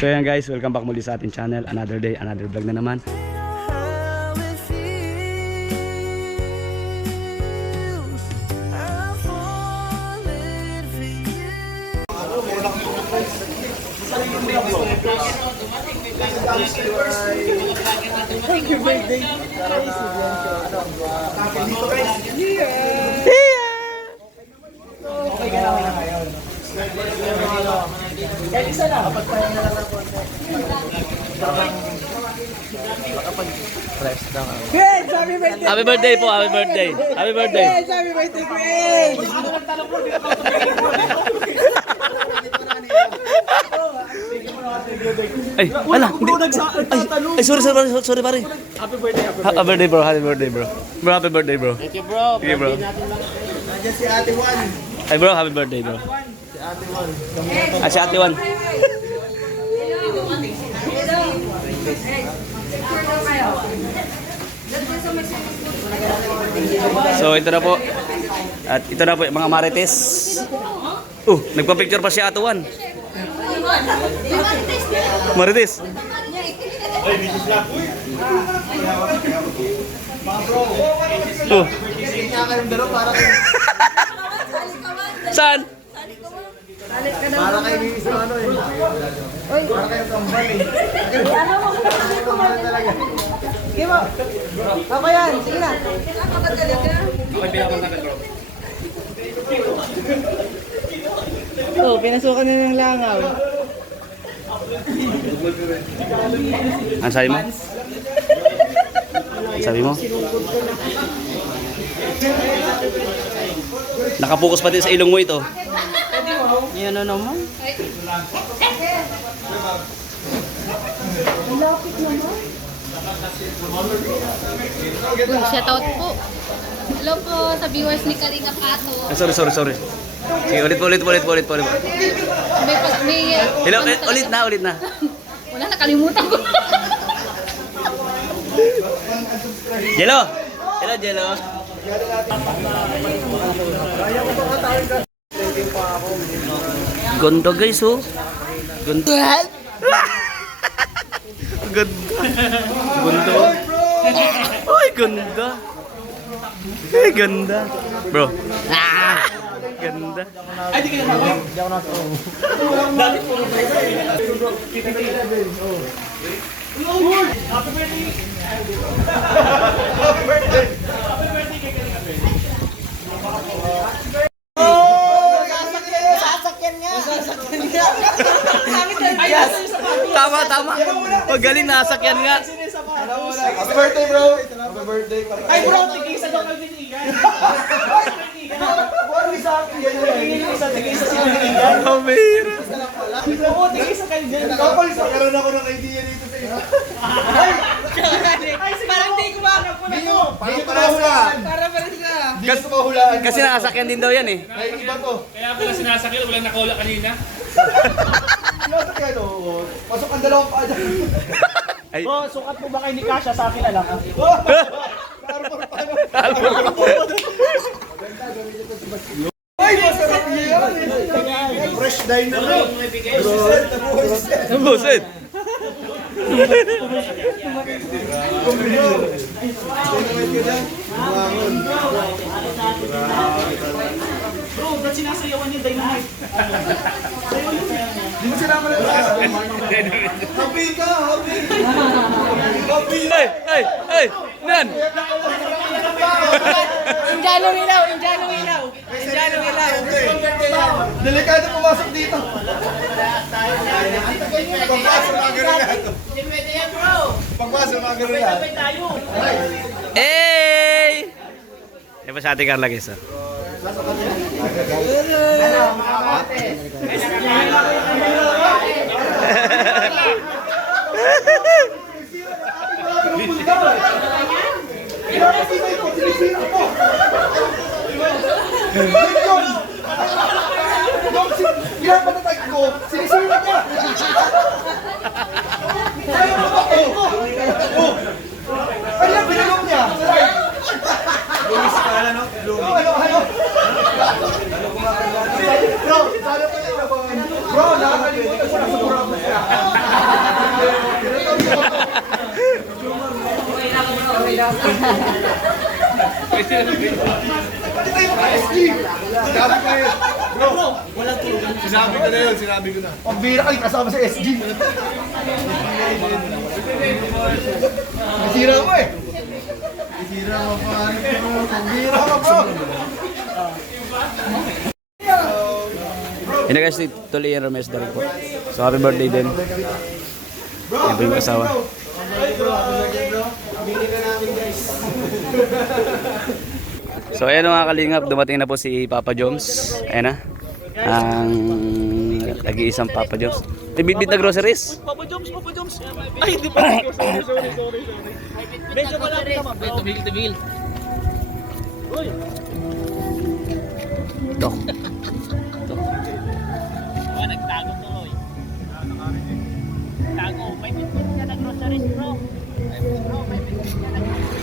So yan guys, welcome back muli sa ating channel. Another day, another vlog na naman. Happy birthday po, happy birthday. Happy birthday. Happy birthday, Chris! Ay, ala, hindi. Ay, sorry pare. Happy birthday, Happy birthday bro, happy birthday bro. Bro, happy birthday bro. Thank you, bro. Thank you bro. Nandiyan si Ate Juan. Ay bro, happy birthday bro. Si Ate Juan. Ah, si Ate Juan. So ito na po. At ito na po yung mga marites. Nagpa-picture pa si Ate Juan. Marites. Saan? Para kayo ni isang ano eh. Para kayo kambal eh. Talaga. Sige mo. Ako yan. Sige na. Oh, pinasukan na ng langaw. Ano sabi mo? Sabi mo? Nakapokus pati sa ilong mo ito. Yan na naman. Shoutout po. Hello po sa viewers ni Kalinga Pato. Sorry. Sige, ulit. May Hello, ulit na. Wala, nakalimutan ko. Jello! Hello, Jello. Ganda guys, oh. Ganda. Ganda. Ay, ganda. Ay, ganda. Bro. Ganda. Ay, di ka na tawag. Di ako nasa oo. Dati po. Happy birthday. Happy birthday. Happy birthday kay Kalinga. Sasakyan nga. Yes. Tama. Magaling nasakyan nga. Happy birthday, bro. Happy birthday. Ay, bro, tigisa daw kayo tinigan. Buwan sa akin yan. Tigisa siya tinigan. Amira. Oo, tigisa kayo dyan. Karoon ako ng idea dito sa iyo. Ay, parang di ko ba anak mo na to. Parang mahulaan. Parang di ko mahulaan. Kasi nakasakyan din daw yan eh. Ay, iba to. Kaya pala sinasakyan, walang nakawala kanina. Sinasakyan, oo. Pasok ang dalawang paa dyan. Ay. Bro, sukat mo ba kayo ni Kasha sa akin na lang? Ay, masarap yan! Fresh dye na lang. Buset. Bro, ba't sinasayawan yung dynamite? Hindi mo sinama na happy ka, happy! Happy! Ay! Nan! Indianong ilaw. Delikado pumasok dito. Pagpasok mga ganun yan. Pagpasok mga ganun yan. Hey! Yan pa sa ating Carla guys. Ilang patatag ko, sinisira niya. Ano yung binulong niya? Lumis ka na, no? Ano? Bro, sana pala yung bro, nakakalimutan ko na sa Burabos ka. Pati tayo mga SG. Sinabi ko yun. Bro, sinabi ko na yun, sinabi ko na. Pambira ka, kasama sa SG. Nasira mo eh. Nasira mo pa. Pambira ka bro. Yan na guys, tuloy yung Rames Darig po. So happy birthday din. Yan po yung asawa. So ayan mga kalingap, dumating na po si Papa Joms. Ayan na. Ang nag-iisang Papa Joms. Tibit na groceries? Papa Joms. Ay, hindi pa. Sorry. Medyo malapit naman, bro. Tumigil. Uy. Tok. Oh, nagtago tuloy. Tago. May bitbit ka na groceries, bro. Bro, may bitbit ka na groceries.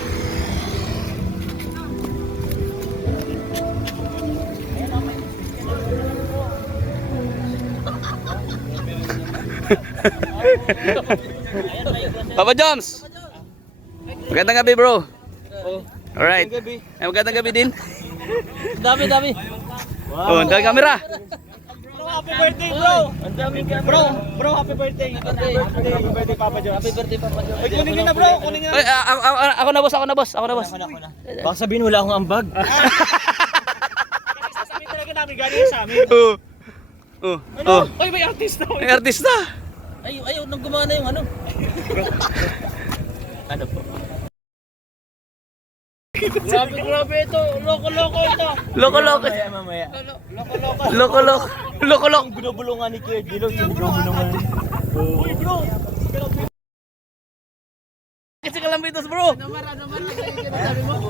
Ayan, oh, may bitbit ka na groceries, bro. Ayan, may groceries. Papa Joms! Magandang gabi bro. Oh, Alright. gabi. Ay, magandang gabi din. Dami. Oh, ang dami kamera. Bro, happy birthday, bro! Ang daming camera. Bro, happy birthday. Happy birthday, Papa Jones. Happy birthday, Papa Jones. Ay, kunin nyo na, bro. Kunin nyo na. Ay, ako na boss. Ako na boss. Baka sabihin wala akong ambag. Kasi sasabihin talaga namin galing sa amin. Oh. Ay, may artista. May artista. Ayaw nang gumana yung ano. Ano po? Grabe ito. Loko ito. Loko-loko. Mamaya. Loko-loko. Yung binubulungan ni Kuya Gino, yung binubulungan. Uy, bro. Bakit si Kalambitos bro?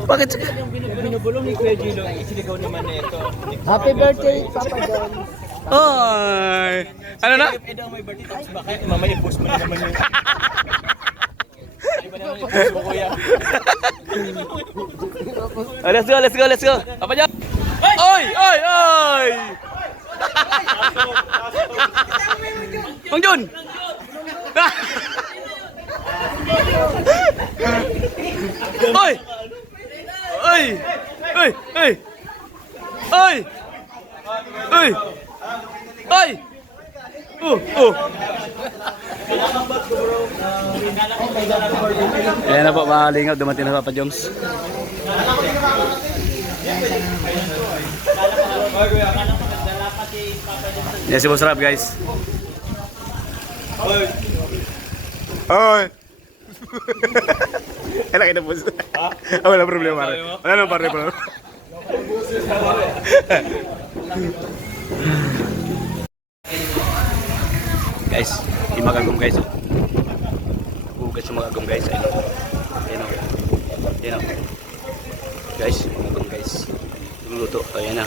Bakit si Yung binubulong ni Kuya Gino, isiligaw naman na ito. Happy birthday, Papa John. Ay. Ano na? Eh daw may birthday, tapos baka mamaya post mo na naman yun. Di ba naman i-post mo, Kuya? Oh, let's go. Papa Joms. Oy! Mang Jun! Oy! Ayan na po mga kalingap, dumating na Papa Joms. Yan si Boss Rab guys. Oy! Laki na boss. Wala problema. Wala nang problema. Guys, yung magagom guys. Hugas yung magagom guys. Ayun o. Guys, yung magagom guys. Luluto. Ayan na.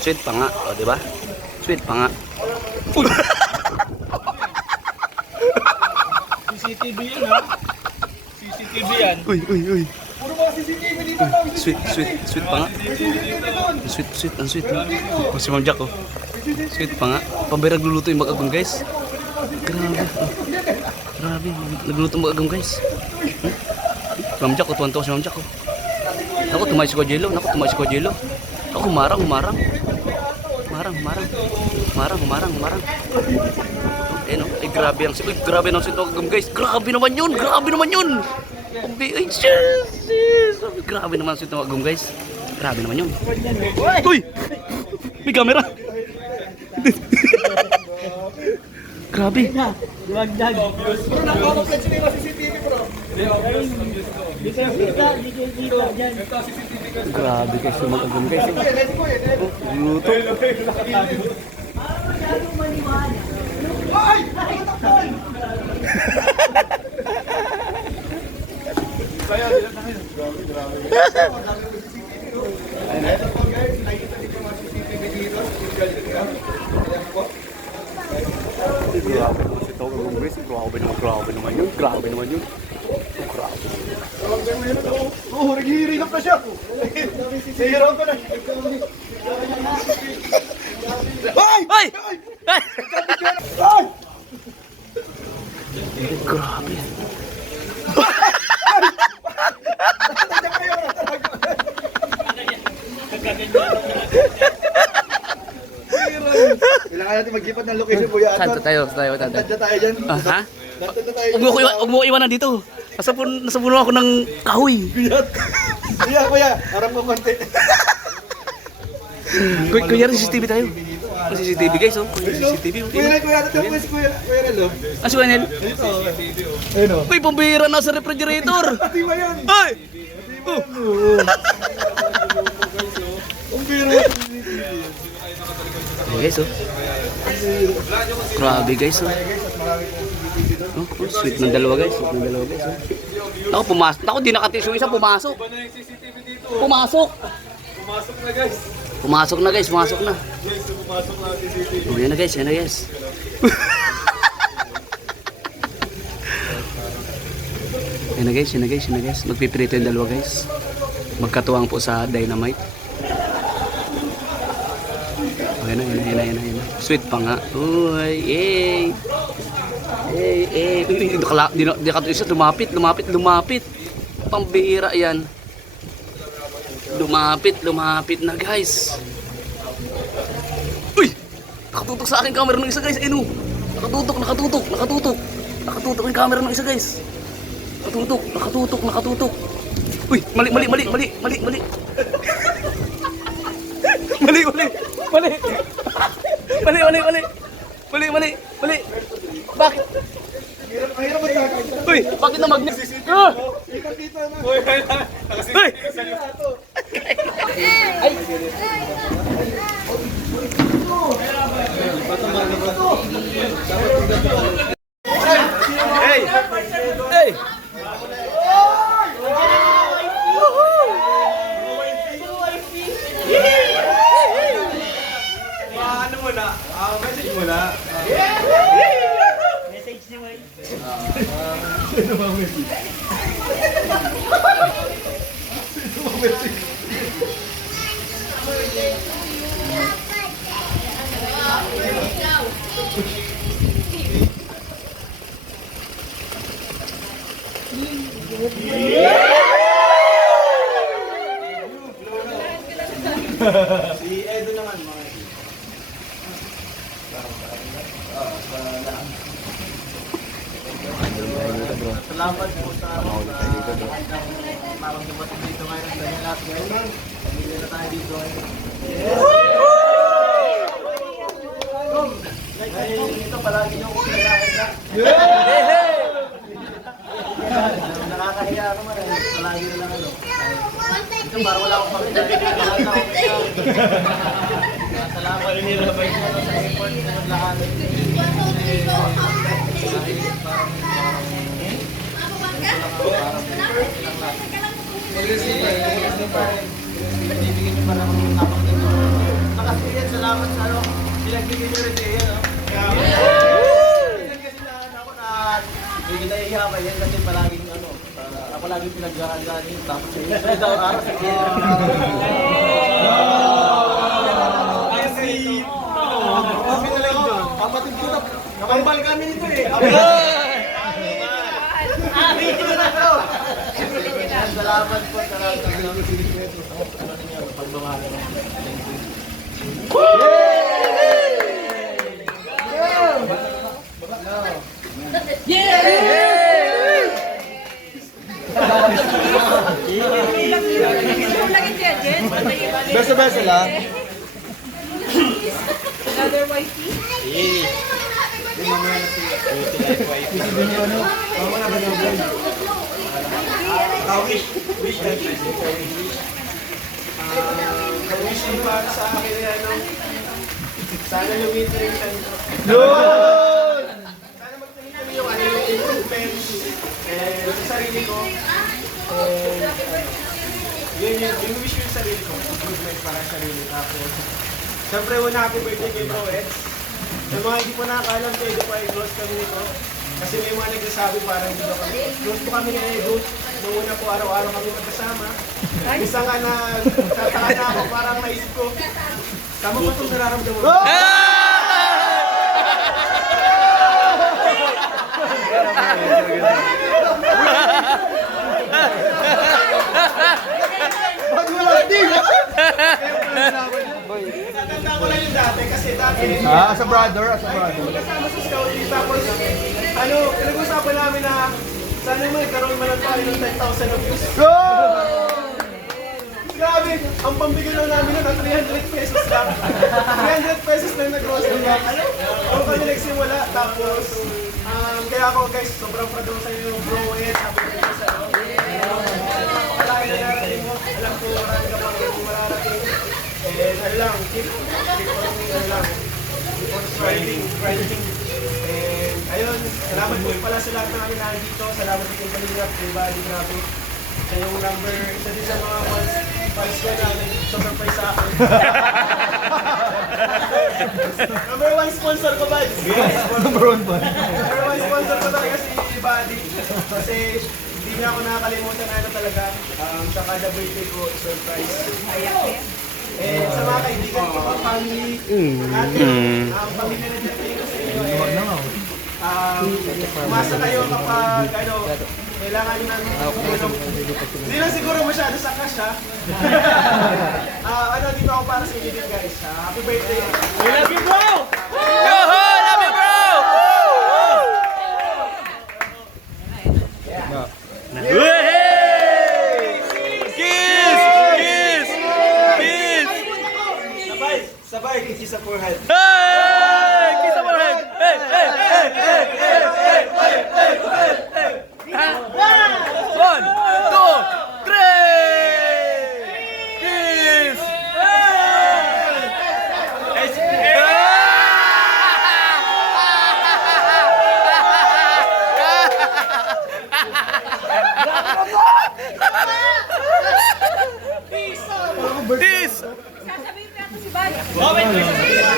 Sweet pa nga. O, diba? Sweet pa nga. CCTV yan, ha? CCTV yan. Uy. Puro mga CCTV dito daw. Sweet pa nga. Ang sweet. O, si Ma'am Jack oh. Sweet pa nga. Pambirag luluto yung magagom guys. Grabe. Nagluluto yung magagom guys. Si Ma'am Jack oh. Tuwan-tuwa si Ma'am Jack oh. Ako tumayo si Kojelo. Ako humarang. Ayun oh. Ay grabe ang sweet. Grabe ang sweet magagom guys. Grabe naman yun. Ay, sis. Grabe naman sweet magagom guys. Grabe naman yun. Uy! May camera. Grabe. Wagdag. Bro, nakaka-flex na yung CCTV bro. Grabe guys yung magagom guys. Let's go eh. Luto. Ay! Takpan! Grabe naman si Tog ang guys. Grabe naman yun. Grabe. Oh, naghihirinap na siya. Nahihirap ka na. Ay! Ay! Ay! Grabe. Kailangan natin maglipat ng location, Kuya Saan Atot. tayo? Tayo. Tantad na tayo dyan. Ah, ha? Tantad na tayo Huwag mo ko iwanan dito. Nasa puno ako ng kahoy. Kuya, harap mo konti. Kuya, CCTV tayo. CCTV guys, oh. CCTV. Kuya Atot yung pwes, Kuya Relo. Ah, si Wanel? Dito. Ayun o. Uy, pambira na sa refrigerator. Pati ba yan? Ay! Ang biro. Ay guys, oh. Grabe guys, oh. Oh, sweet ng dalawa guys. Sweet ng dalawa guys, oh. Ako, pumasok. Ako, di nakatis yung isa, pumasok. Pumasok. Pumasok na guys. Pumasok na guys, pumasok na. Pumasok na ang CCTV. Oh, yan na guys, yan na guys. Yan na guys, yan na guys, yan na guys. Magpipirito yung dalawa guys. Magkatuwang po sa dynamite. Oh, yan na, yan na, yan na, yan na, yan na. Sweet pa nga. Uy, yay! Uy, di ka isa, lumapit. Pambihira yan. Lumapit na guys. Uy! Nakatutok sa akin camera ng isa guys. Ayun, oh. Nakatutok yung camera ng isa guys. Nakatutok. Uy, mali. Bakit? Ang hirap magkakita. Uy, bakit na magnet? Ah! Kita na. Uy! Hey! Hey! Ano mo na? Message mo na. Message niyo eh. Sino ba message? Si Edo naman mga salamat po sa parang dumating dito ngayon sa inyo lahat ngayon. Pamilya na tayo dito ngayon. Ay, ito palagi nyo ko pinagkakita. Nakakahiya naman eh. Palagi na lang ano. Ito parang wala akong pakita. Salamat rin nila ba ito sa effort na naglakan. Bibigyan nyo parang tapang dito. Nakasuyan, salamat sa ano. Pinagbigyan nyo rin siya, no? Kasi na ako na hindi nahihiya pa yan kasi palaging ano, ako laging pinagkakanlaan yun. Tapos sa iyo, daw araw sa iyo. Ay, si... Sabi na lang doon, kapatid ko na, nakambal kami nito eh. Salamat po, salamat sa pagmamahala. Besa-besa lang. Another wifey? Wish mo para sa akin na ano, sana lumitin yung sentro. Sana magtuloy kami yung ano, yung improvements sa sarili ko. Yung wish ko yung sarili ko, improvement para sa sarili. Tapos, siyempre una happy birthday kay Bro Eds. Sa mga hindi po nakakalam, pwede po ay close kami nito. Kasi may mga nagsasabi parang hindi ba kami. Close po kami ni Edo. Nung una po araw-araw kami magkasama. Isa nga na tataka na ako, parang naisip ko. Tama ba itong nararamdaman mo? Tatanda ko lang yung dati kasi dati. As a brother. Kasama sa scouting tapos ano, pinag-usapan namin na sana magkaroon man lang tayo ng 10,000 na views. Grabe, ang pambigay lang namin nun, 300 pesos lang. 300 pesos lang nag-gross lang. Ako kami nagsimula, tapos kaya ako guys, sobrang proud ako sa inyo, bro, sabi ko sa ano. Napakalain na narating mo, alam ko marami ka pang mararating. And ano lang, keep on striving. And ayun, salamat po pala sa lahat ng amin nandito. Salamat po kay Kalingap, kay Buddy, grabe. Sa yung number, isa din sa mga fans ko na nag-surprise sa akin. Number 1 sponsor ko, Buddy. Number 1 ba? Number 1 sponsor ko talaga si Buddy. Kasi hindi niya ako nakakalimutan na ano talaga. Sa kada birthday ko, surprise. Eh, sa mga kaibigan ko, family, natin, pamilya na dyan ko sa inyo. Umasa kayo kapag ano, kailangan ng tulong. Hindi lang siguro masyado sa cash ha. Ano, dito ako para sa inyo din guys. Happy birthday. We love you, bro! Yo-ho! Love you, bro! Hey! Kiss! Kiss! Kiss! Sabay, kiss sa forehead. Hey! Kiss sa forehead! Hey! Hey! Hey! Hey! Hey! Hey! Hey! Hey! Hey! One, two, three! Kiss! Peace!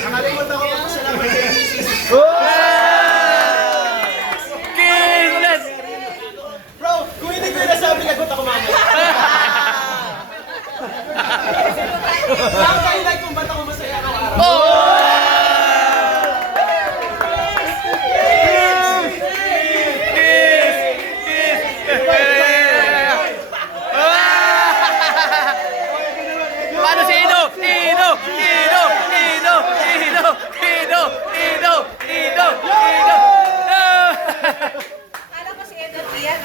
Nakalimutan ko salamat kay Jesus. Kiss ulit! Bro, kung hindi ko yung nasabi, lagot ako mamaya. Saan kayo like kung ba't ako masaya araw-araw? Paano si Ino? Ino! Ino! Ino! Ino! Ino! Ino! Ino! Ino! Kala ko si Edward yan.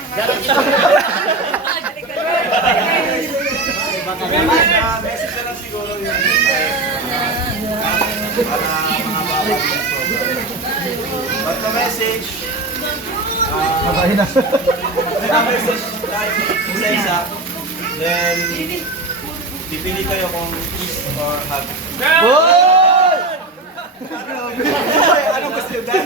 Message na lang siguro yun. Para mga bawat Ba't message? Message like isa-isa. Then, pipili kayo kung kiss or hug. Anong gusto nyo dahil?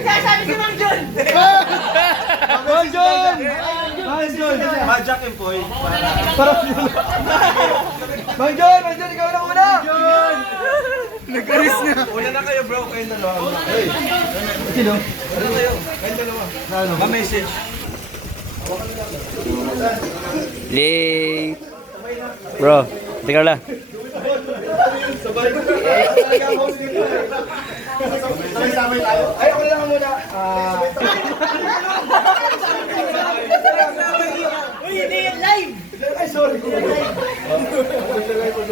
Sasabi si Mang Jun! Majak Empoy. Bang John, ikaw na una! Nag-aris na. Una na kayo bro, kayo dalawa. Sino? Ano kayo? Kayo dalawa. Ma-message. Ling! Bro, tingnan lang. Sabay-sabay tayo. Ay, ako lang muna. Uy, hindi yan live! Ay, sorry.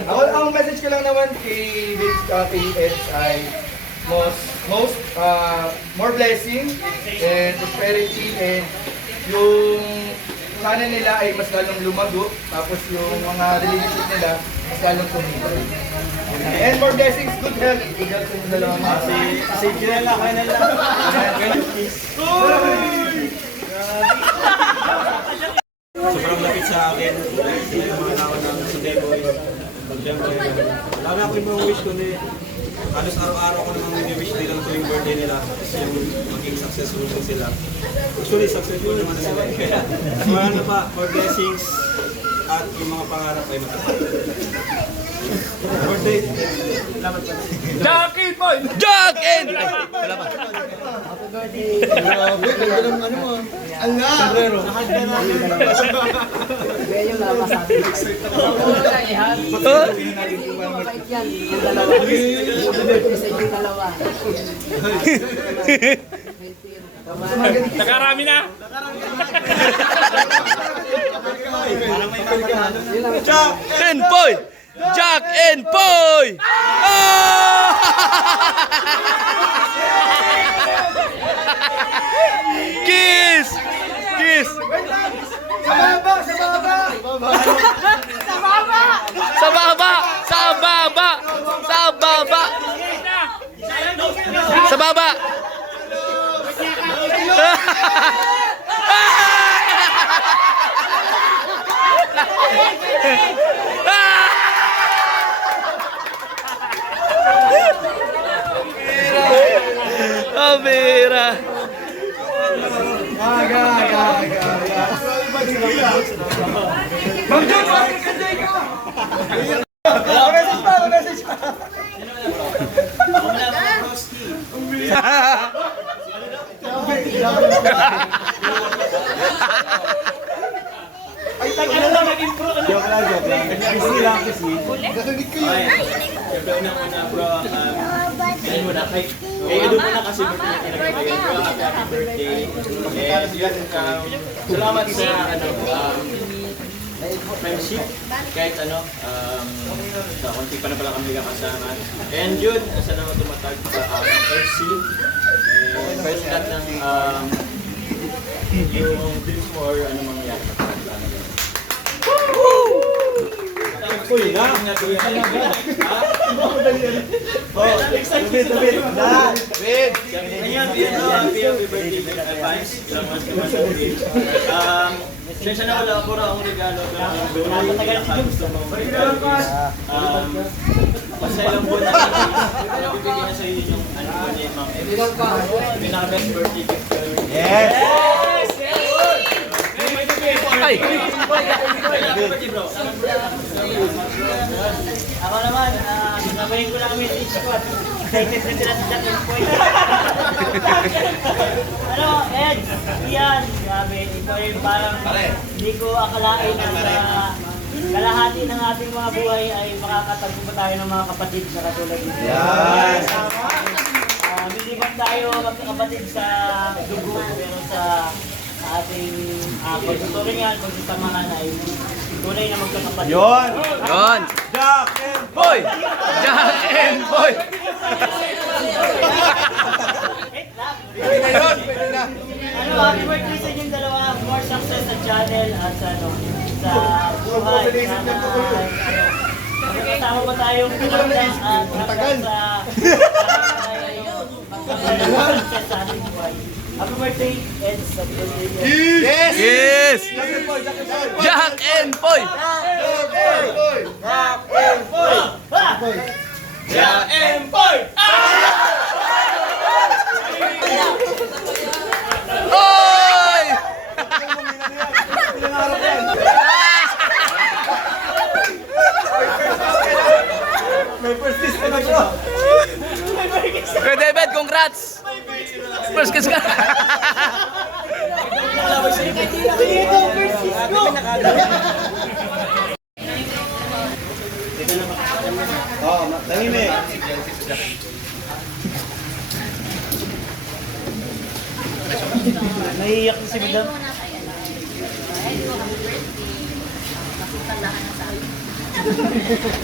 Ang message ko lang naman kay Ed ay more blessing and prosperity and yung sana nila ay mas lalong lumago tapos yung mga relationship nila mas lalong tumibay. And more blessings, good health sa inyo dalawa. Si Jirela, kayo na lang. Sobrang lapit sa akin. Yung mga lawan ng Sunday Boy. Siyempre, lalo ako yung mga wish ko ni halos araw-araw ko naman wish nila tuwing birthday nila kasi yung maging successful din sila. Actually, successful naman na sila. Kaya, marami pa, more blessings at yung mga pangarap ay matapos. Jackie Boy! Jack and... Ay, wala pa. Kaya yung masabi. Huh? Mabait yan, yung dalawa. Isa yung dalawa. Nakarami na! And Boy! Jack and Boy! Oh! Kiss! Kiss! Sa baba! Sa baba! Sa baba! Sa baba! Kabira. Salamat sa friendship kahit sa konti pa na pala kami kakasama. And yun, salamat tumatag sa FC. And first lahat ng yung dreams mo or ano mangyayari. Uy, na! Happy birthday in advance. Salamat sa birthday. Sensya na wala po akong regalo pero yung gusto mo. Masaya lang po na nabibigyan na sa inyo yung ano po niya, ma'am. Pinaka-best birthday gift ko. Yes! Ay! Ako naman, sabayin ko lang kami teach ko at excited na sila sa Jack and Boy. Ano, Ed, Ian, grabe, ito yung parang hindi ko akalain na sa kalahati ng ating mga buhay ay makakatagpo pa tayo ng mga kapatid sa katulad nito. Yes! Hindi man tayo magkakapatid sa dugo, pero sa ating pagtuturingan, pagsasamahan ay tunay na magkakapatid. Yon! Yon! Jack and Boy! Jack and Boy! Ano, happy birthday sa inyong dalawa. More success sa channel at sa buhay. Kasama pa tayong pinagdas at hanggang sa success sa ating buhay. Happy birthday, Ed, sa birthday. Yes! Yes! Jack and Boy! Yeah, and boy! Oy! May first kiss na siya. Kuya David, congrats! First kiss ka! Tahimik. Naiiyak na si Madam.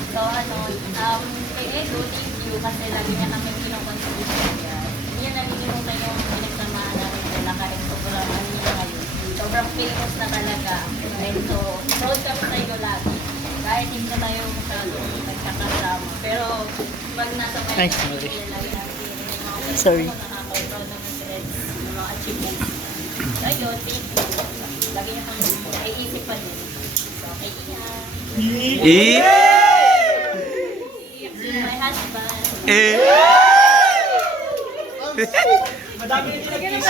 So kay Edo, thank you kasi lagi niya kami pinoconsider. Hindi niya nalilimutan yung pinagsamahan namin nila kahit sobrang ano niya ngayon. Sobrang famous na talaga. And so, proud kami sa iyo lagi. Kahit hindi na tayo nagkakasama. Pero pag nasa may lagi natin Sorry. nakaka-proud naman si Ed yung mga achievements. So ayun, thank you. Lagi niya kami naiisip pa din. So, kay Ian. My husband. Madami na nag-kiss.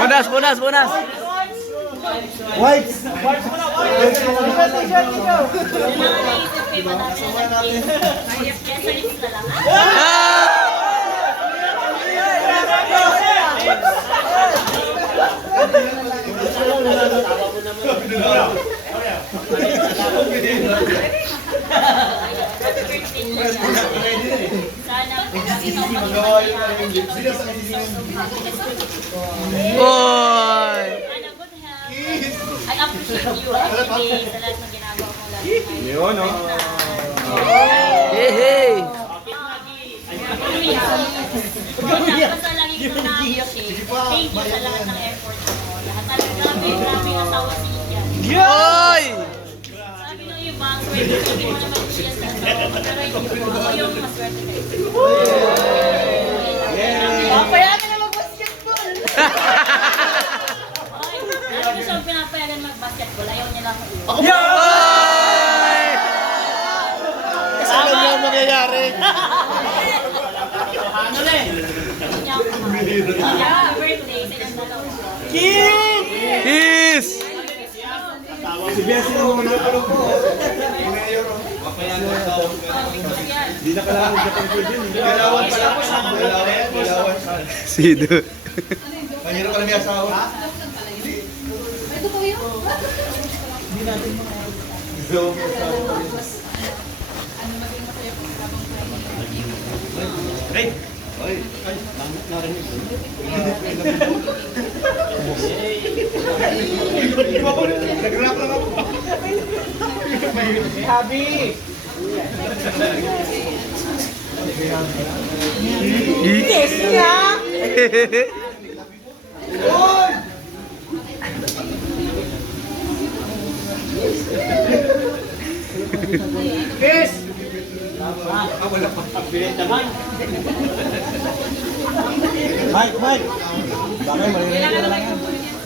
Bonus, bonus, bonus! Whites! Yung mga naisip ko iba natin kaya sa lips na lang. Sana Oy! I appreciate you every day sa lahat ng ginagawa mo lagi. Yun, no? Hey, hey! Basta lagi ko na-appreciate. Thank you sa lahat ng effort mo. Lahat grabe asawa si Ian. Oy! Sabi ng iba, swerte hindi mo naman siya sa asawa. Pero hindi mo. Ako yung maswerte kayo. Papayagan na mag-basketball! Ay, lalo ko siyang pinapayagan mag-basketball. Ayaw niya lang. Oy! Kasi alam niya ang mangyayari. Hindi niya ako mahal. Happy birthday sa ilang dalawa. Kiss! Si Bessie mo muna ko po. Hindi na kailangan mag-Japan yun. Galawan pala po siya. Galawan. Sido. Mahirap pala may asawa. Nag-rap lang ako. Happy! Yes nga! Kiss! Mike! Bakit marinig ko na lang yan?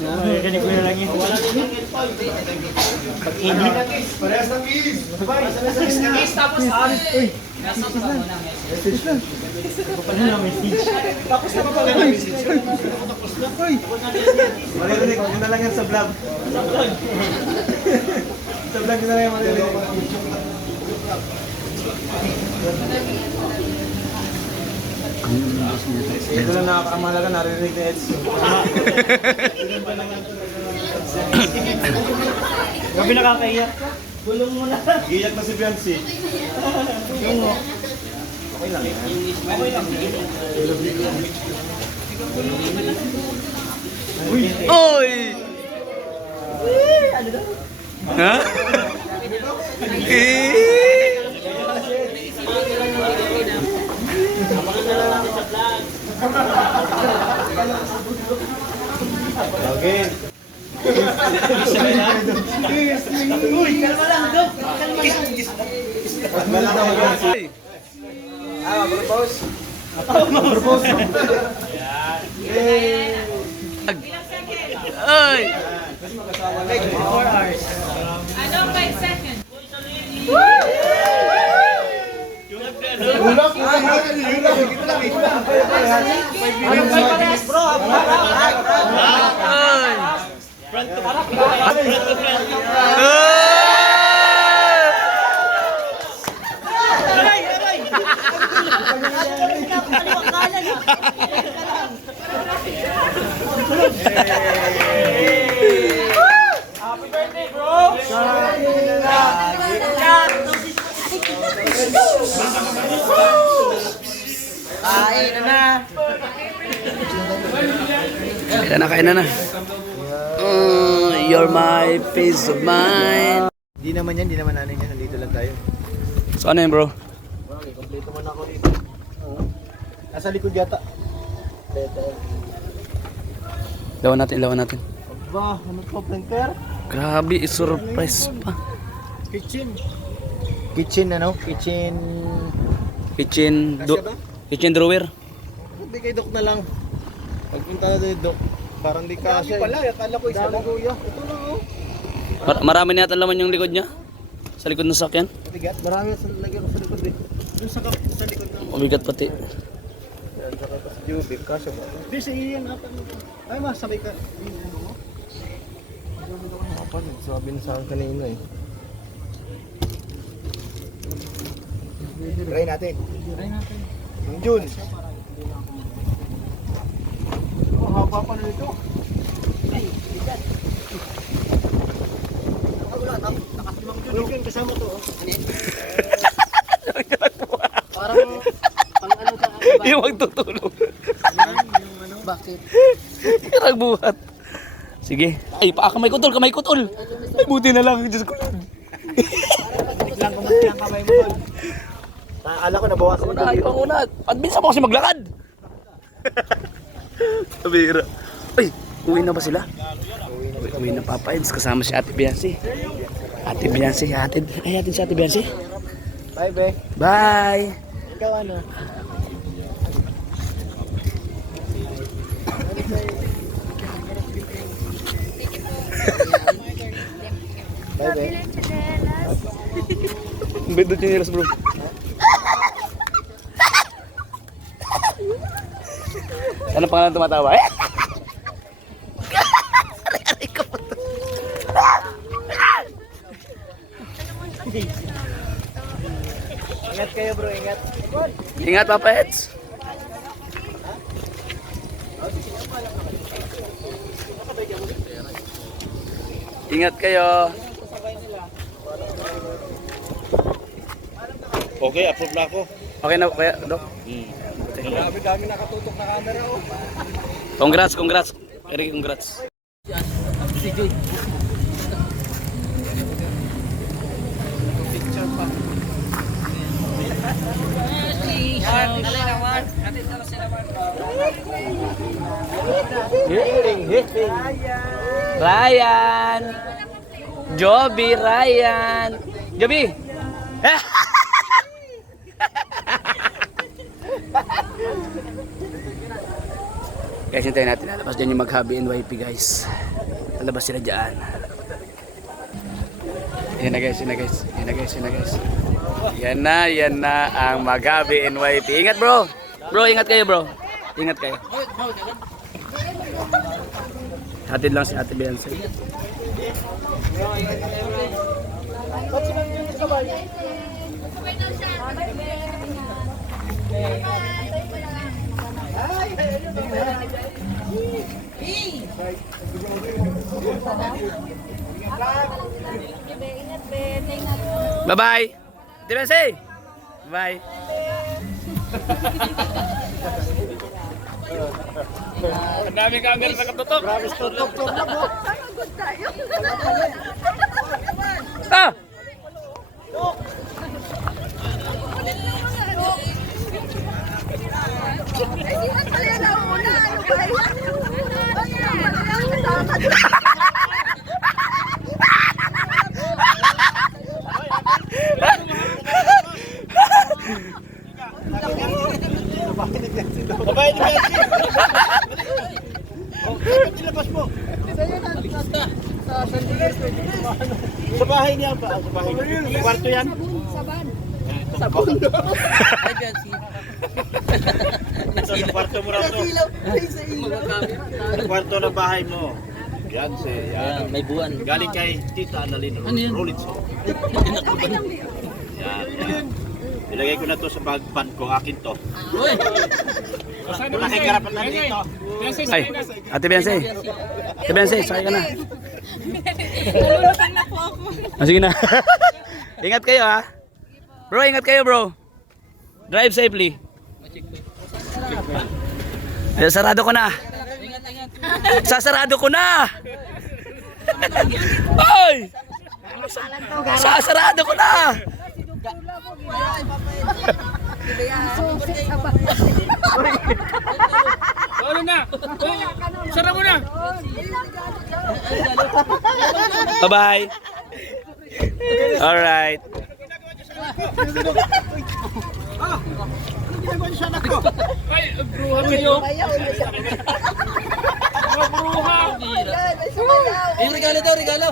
Marinig ko na lang yun. Parehas ng kiss! Kiss tapos Ano na message? Tapos na pa pala ng message. Tapos na. Maririnig ko na lang yan sa vlog. Sa vlog na lang yan maririnig. Ito lang nakakaamalaga, naririnig na Eds. Gabi nakakaiyak. Gulong mo na. Giyak na si Biancy. Okay lang yan. Oy! Ha? Eh! Okay. Uy, kalma lang, Dok! Kalma lang! Oy! Mag-propose. Mag-propose. Oy! 4 hours. Ano, 5 seconds? Ulap, kita lang. Bro, Oy! happy birthday, bro! Kain na na! Kain na na. You're my peace of mind. Di naman nanin yan. Nandito lang tayo. So ano yun, bro? Okay, kompleto man ako dito. Nasa likod yata. Lawan natin. Aba, ano po, printer? Grabe, surprise pa. Kitchen. Kitchen Kitchen... Kitchen drawer. Hindi kay Doc na lang. Pagpunta na tayo Doc. Parang di kasya. Pala, akala ko isa lang. Ito lang oh. Marami na yata laman yung likod niya. Sa likod ng sakyan. Bigat. Marami sa lagyan sa likod eh. Doon sa likod na. Mabigat pati. Yan, saka sa Jubik, kasya ba? Hindi, sa iyan ata. Ay, masabay ka. Sabi na sa akin kanina eh. Try natin. Yung June. Ang haba pa na ito. Yun, kasama to. Parang, pang ano sa Yung magtutulog. bakit? Hirang buhat. Sige. Ay, kamay ko tol, kamay ko tol. Ay, buti na lang. Diyos ko lang. Lang kamay mo tol. Akala ko nabawasan mo. Ayaw ako na. At minsan mo kasi maglakad. Sabira. Ay, uwi na ba sila? Uwi na Papa Eds. Kasama si Ate Biancy. Ate Biancy, hatid. Ay, hatid si Ate Biancy. Bye, be. Bye. Ikaw ano? Bye, be. Ang bendo chinelas bro. Ano pangalan tumatawa? Aray ko po to. Ingat kayo bro, ingat. Ingat Papa Eds. Ingat kayo. Okay, approve na ako. Okay na kaya, Dok? Grabe dami nakatutok na camera oh. Congrats, congrats. Eric, congrats. Ryan. Joby, Ryan. Joby. Guys, hintayin natin. Lalabas dyan yung mag-hobby NYP guys. Lalabas sila dyan. Yan na guys, yan na guys. Yan na guys, yan na guys. Yan na ang mag-hobby NYP. Ingat bro. Bro, ingat kayo bro. Ingat kayo. Hatid lang si Ate Biancy. Bye-bye. Ate Biancy. Bye. Ang dami camera nakatutok. Ah! Babae ni Benji. Oh, saan nilabas mo? Sa bahay niya ba? Sa bahay niya. Kwarto yan? Sa bundo. Nasa kwarto mo raw to. Kwarto ng bahay mo. Yan si yan. May buwan. Galing kay Tita Annalyn Rollins. Yan. Ilagay ko na to sa bag ko, akin to. Wala kang karapat lang dito. Ay, Ate Biancy. Ate Biancy, sakay ka na. Nalulutang na po ako. Ah, sige na. Ingat kayo ha. Bro, ingat kayo bro. Drive safely. Sarado ko na. Sasarado ko na. Ay! Sasarado ko na. Ano na? Sara mo na. Bye-bye. Alright. Ay, bruha kayo. Mga bruha. Yung regalo daw, regalo.